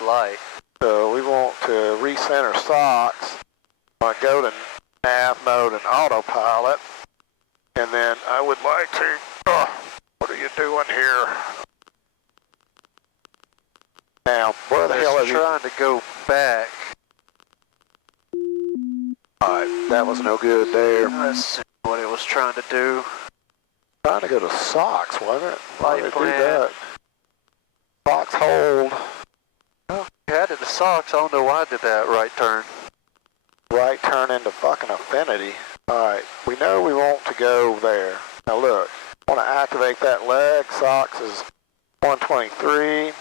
we'd like. So we want to recenter socks. Go to nav mode and autopilot. And then I would like to, what are you doing here? Now, where the hell are you? Trying to go back. Alright, that was no good there. Let's see what it was trying to do. Trying to go to socks, wasn't it? Why did it do plan. that? Socks hold. Well, you added the socks. I don't know why I did that right turn. Right turn into fucking Affinity. Alright, we know we want to go there. Now look, I want to activate that leg. Socks is 123.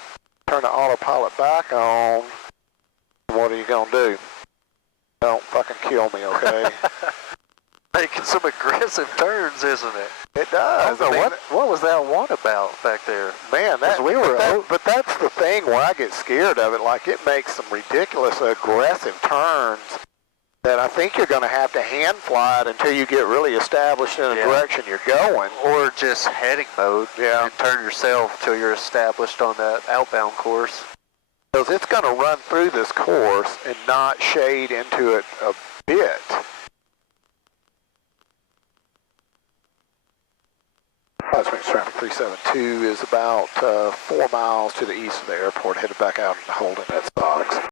Turn the autopilot back on. What are you going to do? Don't fucking kill me, okay? Making some aggressive turns, isn't it? It does. I mean, what was that one about back there? Man, but that's the thing where I get scared of it. Like, it makes some ridiculous aggressive turns that I think you're going to have to hand fly it until you get really established in the direction you're going. Or just heading mode and turn yourself till you're established on that outbound course. Because it's going to run through this course and not shade into it a bit. Prospect traffic 372 is about 4 miles to the east of the airport, headed back out and holding at Stocks.